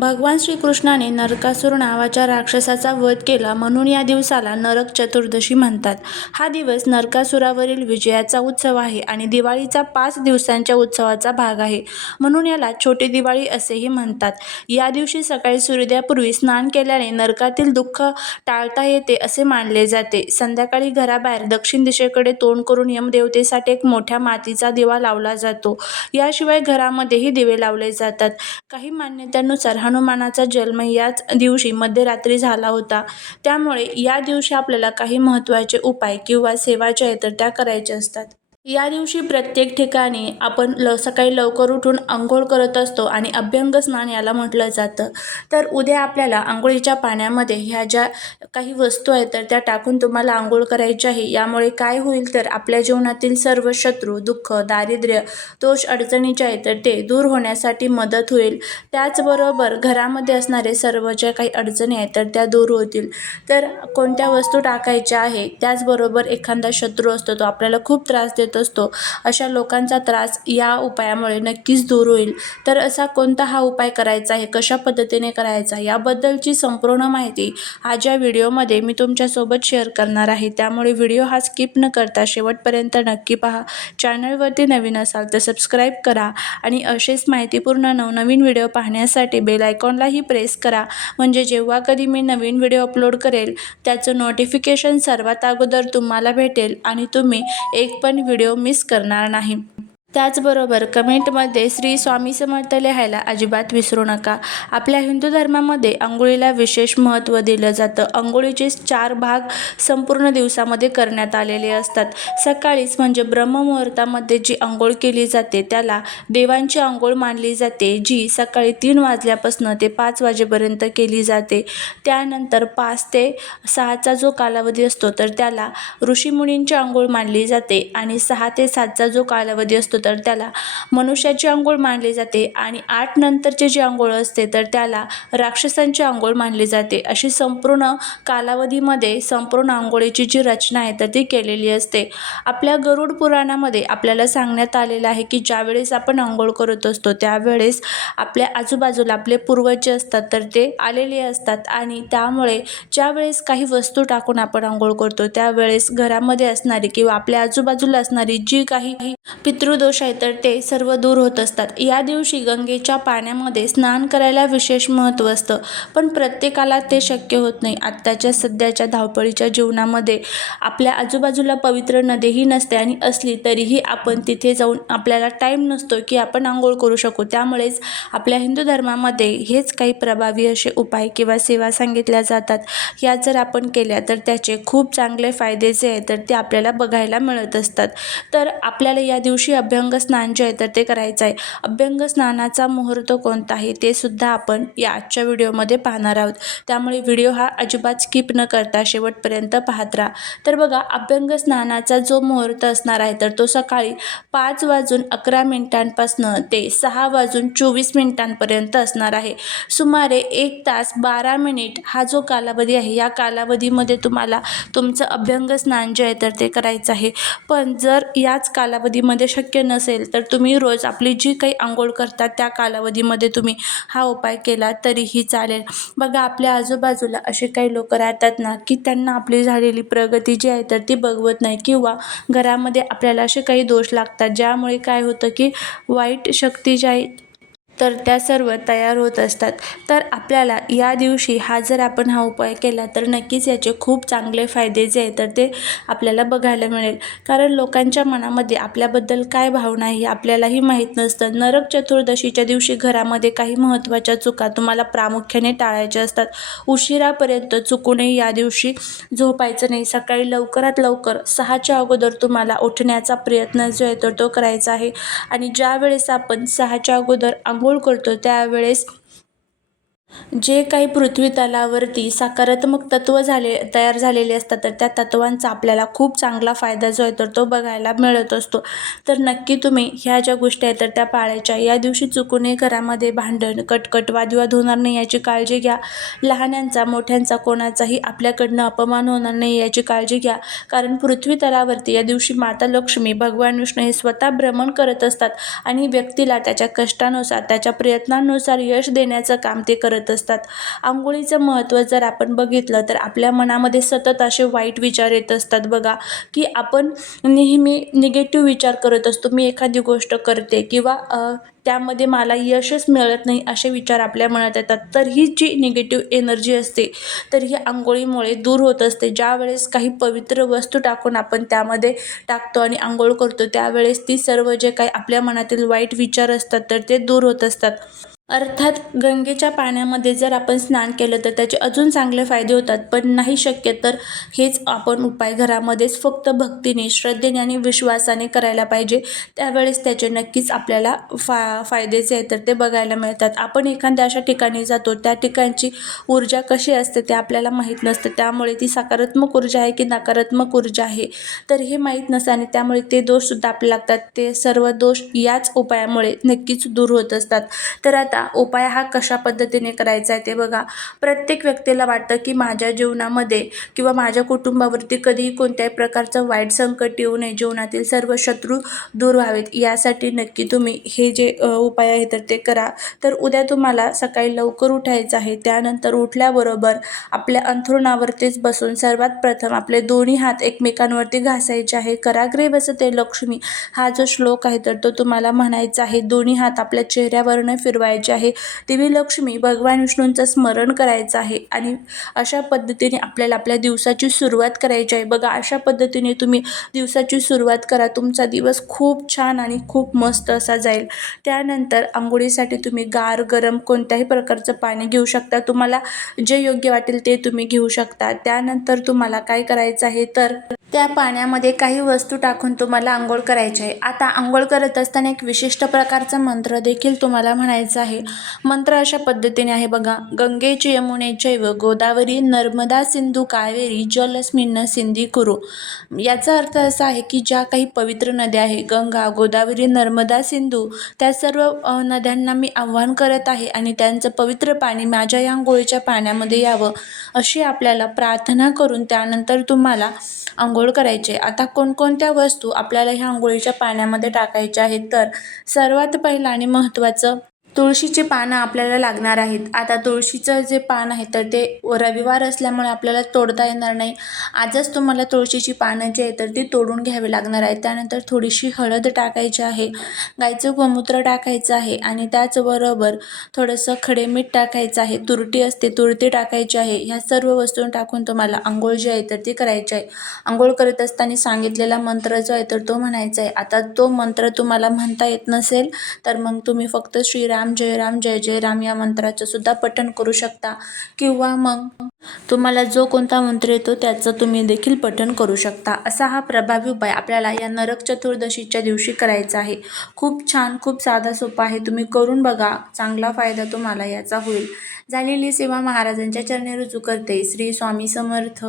भगवान श्रीकृष्णाने नरकासूर नावाच्या राक्षसाचा वध केला म्हणून या दिवसाला नरक चतुर्दशी म्हणतात. हा दिवस नरकासुरावरील विजयाचा उत्सव आहे आणि दिवाळीचा पाच दिवसांच्या उत्सवाचा भाग आहे म्हणून याला छोटी दिवाळी असेही म्हणतात. या दिवशी सकाळी सूर्योदयापूर्वी स्नान केल्याने नरकातील दुःख टाळता येते असे मानले जाते. संध्याकाळी घराबाहेर दक्षिण दिशेकडे तोंड करून यमदेवतेसाठी एक मोठ्या मातीचा दिवा लावला जातो. याशिवाय घरामध्येही दिवे लावले जातात. काही मान्यतांनुसार हनुमानाचा जन्म याच दिवशी मध्यरात्री झाला होता. त्यामुळे या दिवशी आपल्याला काही महत्त्वाचे उपाय किंवा सेवा ज्या आहेत तर त्या करायच्या असतात. या दिवशी प्रत्येक ठिकाणी आपण ल सकाळी लवकर उठून आंघोळ करत असतो आणि अभ्यंग स्नान याला म्हटलं जातं. तर उद्या आपल्याला आंघोळीच्या पाण्यामध्ये ह्या ज्या काही वस्तू आहेत तर त्या टाकून तुम्हाला आंघोळ करायची आहे. यामुळे काय होईल तर आपल्या जीवनातील सर्व शत्रू दुःख दारिद्र्य दोष अडचणी जे आहेत तर ते दूर होण्यासाठी मदत होईल. त्याचबरोबर घरामध्ये असणारे सर्व ज्या काही अडचणी आहेत तर त्या दूर होतील. तर कोणत्या वस्तू टाकायच्या आहे त्याचबरोबर एखादा शत्रू असतो तो आपल्याला खूप त्रास देतो. असतो. अशा लोकांचा त्रास या उपायामुळे नक्कीच दूर होईल. तर असा कोणता हा उपाय करायचा आहे? कशा पद्धतीने करायचा? याबद्दलची संपूर्ण माहिती आज या व्हिडिओमध्ये मी तुमच्यासोबत शेअर करणार आहे. त्यामुळे व्हिडिओ हा स्किप न करता शेवटपर्यंत नक्की पहा. चॅनलवरती नवीन असाल तर सबस्क्राईब करा आणि असेच माहितीपूर्ण नवनवीन व्हिडिओ पाहण्यासाठी बेल आयकॉनलाही प्रेस करा. म्हणजे जेव्हा कधी मी नवीन व्हिडिओ अपलोड करेल त्याचं नोटिफिकेशन सर्वात अगोदर तुम्हाला भेटेल आणि तुम्ही एक पण व्हिडिओ मिस करणार नाही. त्याचबरोबर कमेंटमध्ये श्री स्वामी समर्थ लिहायला अजिबात विसरू नका. आपल्या हिंदू धर्मामध्ये आंघोळीला विशेष महत्त्व दिलं जातं. आंघोळीचे चार भाग संपूर्ण दिवसामध्ये करण्यात आलेले असतात. सकाळीच म्हणजे ब्रह्ममुहूर्तामध्ये जी आंघोळ केली जाते त्याला देवांची आंघोळ मानली जाते जी सकाळी तीन वाजल्यापासून ते पाच वाजेपर्यंत केली जाते. त्यानंतर पाच ते सहाचा जो कालावधी असतो तर त्याला ऋषीमुनींची आंघोळ मानली जाते आणि सहा ते सातचा जो कालावधी असतो तर त्याला मनुष्याची आंघोळ मानली जाते आणि आठ नंतरचे जी आंघोळ असते तर त्याला राक्षसांची आंघोळ मानली जाते. अशी संपूर्ण कालावधीमध्ये संपूर्ण आंघोळीची जी रचना आहे तर ती केलेली असते. आपल्या गरुड पुराणामध्ये आपल्याला सांगण्यात आलेलं आहे की ज्यावेळेस आपण आंघोळ करत असतो त्यावेळेस आपल्या आजूबाजूला आपले पूर्वज जे असतात तर ते आलेले असतात आणि त्यामुळे ज्यावेळेस काही वस्तू टाकून आपण आंघोळ करतो त्यावेळेस घरामध्ये असणारी किंवा आपल्या आजूबाजूला असणारी जी काही पितृदोष आहे तर ते सर्व दूर होत असतात. या दिवशी गंगेच्या पाण्यामध्ये स्नान करायला विशेष महत्त्व असतं. पण प्रत्येकाला ते शक्य होत नाही. आत्ताच्या सध्याच्या धावपळीच्या जीवनामध्ये आपल्या आजूबाजूला पवित्र नदीही नसते आणि असली तरीही आपण तिथे जाऊन आपल्याला टाईम नसतो की आपण आंघोळ करू शकू. त्यामुळेच आपल्या हिंदू धर्मामध्ये हेच काही प्रभावी असे उपाय किंवा सेवा सांगितल्या जातात. या जर आपण केल्या तर त्याचे खूप चांगले फायदे जे आहेत तर ते आपल्याला बघायला मिळत असतात. तर आपल्याला या दिवशी अभ्यास अभ्यंग स्नान जे आहे तर ते करायचं आहे. अभ्यंग स्नानाचा मुहूर्त कोणता आहे ते सुद्धा आपण या आजच्या व्हिडिओमध्ये पाहणार आहोत. त्यामुळे व्हिडिओ हा अजिबात स्किप न करता शेवटपर्यंत पाहत राहा. तर बघा अभ्यंग स्नानाचा जो मुहूर्त असणार आहे तर तो सकाळी पाच वाजून अकरा मिनिटांपासनं ते सहा वाजून चोवीस मिनिटांपर्यंत असणार आहे. सुमारे एक तास बारा मिनिट हा जो कालावधी आहे या कालावधीमध्ये तुम्हाला तुमचं अभ्यंग स्नान जे आहे तर ते करायचं आहे. पण जर याच कालावधीमध्ये शक्य नसेल तर तुम्ही रोज आपली जी काही आंघोळ करता त्या कालावधीमध्ये तुम्ही हा उपाय केला तरीही चालेल. बघा आपल्या आजूबाजूला असे काही लोक राहतात ना की त्यांना आपली झालेली प्रगती जी आहे तर ती बघवत नाही. किंवा घरामध्ये आपल्याला असे काही दोष लागतात ज्यामुळे काय होतं की वाईट शक्ती ज्या आहे तर त्या सर्व तयार होत असतात. तर आपल्याला या दिवशी हा जर आपण हा उपाय केला तर नक्कीच याचे खूप चांगले फायदे जे आहे तर ते आपल्याला बघायला मिळेल. कारण लोकांच्या मनामध्ये आपल्याबद्दल काय भावना आहे हे आपल्यालाही माहीत नसतं. नरक चतुर्दशीच्या दिवशी घरामध्ये काही महत्त्वाच्या चुका तुम्हाला प्रामुख्याने टाळायच्या असतात. उशिरापर्यंत चुकूनही या दिवशी झोपायचं नाही. सकाळी लवकरात लवकर सहाच्या अगोदर तुम्हाला उठण्याचा प्रयत्न जो आहे तर तो करायचा आहे. आणि ज्या वेळेस आपण सहाच्या अगोदर आंघोळ करतो त्यावेळेस जे काही पृथ्वी तलावरती सकारात्मक तत्व झाले तयार झालेले असतात तर त्या तत्वांचा आपल्याला खूप चांगला फायदा जो आहे तर तो बघायला मिळत असतो. तर नक्की तुम्ही ह्या ज्या गोष्टी आहेत तर त्या पाळायच्या. या दिवशी चुकूनही घरामध्ये भांडण कटकट वादविवाद होणार नाही याची काळजी घ्या. लहानांचा मोठ्यांचा कोणाचाही आपल्याकडनं अपमान होणार नाही याची काळजी घ्या. कारण पृथ्वी तलावरती या दिवशी माता लक्ष्मी भगवान विष्णू हे स्वतः भ्रमण करत असतात आणि व्यक्तीला त्याच्या कष्टानुसार त्याच्या प्रयत्नांनुसार यश देण्याचं काम ते करत असतात. आंघोळीचं महत्त्व जर आपण बघितलं तर आपल्या मनामध्ये सतत असे वाईट विचार येत असतात बघा की आपण नेहमी निगेटिव्ह विचार करत असतो मी एखादी गोष्ट करते किंवा त्यामध्ये मला यशच मिळत नाही असे विचार आपल्या मनात येतात तर ही जी निगेटिव्ह एनर्जी असते तर ही आंघोळीमुळे दूर होत असते. ज्यावेळेस काही पवित्र वस्तू टाकून आपण त्यामध्ये टाकतो आणि आंघोळ करतो त्यावेळेस ती सर्व जे काही आपल्या मनातील वाईट विचार असतात तर ते दूर होत असतात. अर्थात गंगेच्या पाण्यामध्ये जर आपण स्नान केलं तर त्याचे अजून चांगले फायदे होतात पण नाही शक्य तर हेच आपण उपाय घरामध्येच फक्त भक्तीने श्रद्धेने आणि विश्वासाने करायला पाहिजे. त्यावेळेस त्याचे नक्कीच आपल्याला फा फायद्याचे आहेत तर ते बघायला मिळतात. आपण एखाद्या अशा ठिकाणी जातो त्या ठिकाणची ऊर्जा कशी असते ते आपल्याला माहीत नसतं त्यामुळे ती सकारात्मक ऊर्जा आहे की नकारात्मक ऊर्जा आहे तर हे माहीत नसतं आणि त्यामुळे ते दोषसुद्धा आपल्याला लागतात. ते सर्व दोष याच उपायामुळे नक्कीच दूर होत असतात. तर आता उपाय हा कशा पद्धतीने करायचा आहे ते बघा. प्रत्येक व्यक्तीला वाटतं की माझ्या जीवनामध्ये किंवा माझ्या कुटुंबावरती कधीही कोणत्याही प्रकारचं वाईट संकट येऊ नये जीवनातील सर्व शत्रू दूर व्हावेत. यासाठी नक्की तुम्ही हे जे उपाय आहे तर ते करा. तर उद्या तुम्हाला सकाळी लवकर उठायचं आहे. त्यानंतर उठल्याबरोबर आपल्या अंथरुणावरतीच बसून सर्वात प्रथम आपले दोन्ही हात एकमेकांवरती घासायचे आहे. कराग्रे बसते लक्ष्मी. हा जो श्लोक आहे तर तो तुम्हाला म्हणायचा आहे दोन्ही हात आपल्या चेहऱ्यावरनं फिरवायचे आहे. देवी लक्ष्मी भगवान विष्णूंचं स्मरण करायचं आहे. आणि अशा पद्धतीने आपल्याला आपल्या दिवसाची सुरुवात करायची आहे. बघा अशा पद्धतीने तुम्ही दिवसाची सुरुवात करा. तुमचा दिवस खूप छान आणि खूप मस्त असा जाईल. त्यानंतर आंघोळीसाठी तुम्ही गार गरम कोणत्याही प्रकारचं पाणी घेऊ शकता. तुम्हाला जे योग्य वाटेल ते तुम्ही घेऊ शकता. त्यानंतर तुम्हाला काय करायचं आहे तर त्या पाण्यामध्ये काही वस्तू टाकून तुम्हाला आंघोळ करायची आहे. आता आंघोळ करत असताना एक विशिष्ट प्रकारचा मंत्र देखील तुम्हाला म्हणायचा आहे. मंत्र अशा पद्धतीने आहे बघा. गंगेचे यमुने चैव गोदावरी नर्मदा सिंधू कावेरी जलस्मिन्न सिंधी कुरु. याचा अर्थ असा आहे की ज्या काही पवित्र नद्या आहे गंगा गोदावरी नर्मदा सिंधू त्या सर्व नद्यांना मी आव्हान करत आहे आणि त्यांचं पवित्र पाणी माझ्या या आंघोळीच्या पाण्यामध्ये यावं अशी आपल्याला प्रार्थना करून त्यानंतर तुम्हाला आंघोळ आंघोळ करायचे. आता कोणकोणत्या वस्तू आपल्याला ह्या आंघोळीच्या पाण्यामध्ये टाकायच्या आहेत? तर सर्वात पहिलं आणि महत्त्वाचं तुळशीची पानं आपल्याला लागणार आहेत. आता तुळशीचं जे पान आहे तर ते रविवार असल्यामुळे आपल्याला तोडता येणार नाही. आजच तुम्हाला तुळशीची पानं जी आहे तर ती तोडून घ्यावी लागणार आहे त्यानंतर थोडीशी हळद टाकायची आहे. गाईचं गोमूत्र टाकायचं आहे आणि त्याचबरोबर थोडंसं खडे मीठ टाकायचं आहे. तुरटी असते तुरटी टाकायची आहे. ह्या सर्व वस्तू टाकून तुम्हाला आंघोळ जी आहे तर ती करायची आहे. आंघोळ करत असताना सांगितलेला मंत्र जो आहे तर तो म्हणायचा आहे. आता तो मंत्र तुम्हाला म्हणता येत नसेल तर मग तुम्ही फक्त श्रीराम जय राम जय जय राम या मंत्राचं सुद्धा पठण करू शकता. किंवा मग तुम्हाला जो कोणता मंत्र येतो त्याचं तुम्ही देखील पठण करू शकता. असा हा प्रभावी उपाय आपल्याला या नरक चतुर्दशीच्या दिवशी करायचा आहे. खूप छान खूप साधा सोपा आहे. तुम्ही करून बघा. चांगला फायदा तुम्हाला याचा होईल. झालेली सेवा महाराजांच्या चरणी रुजू करते. श्री स्वामी समर्थ.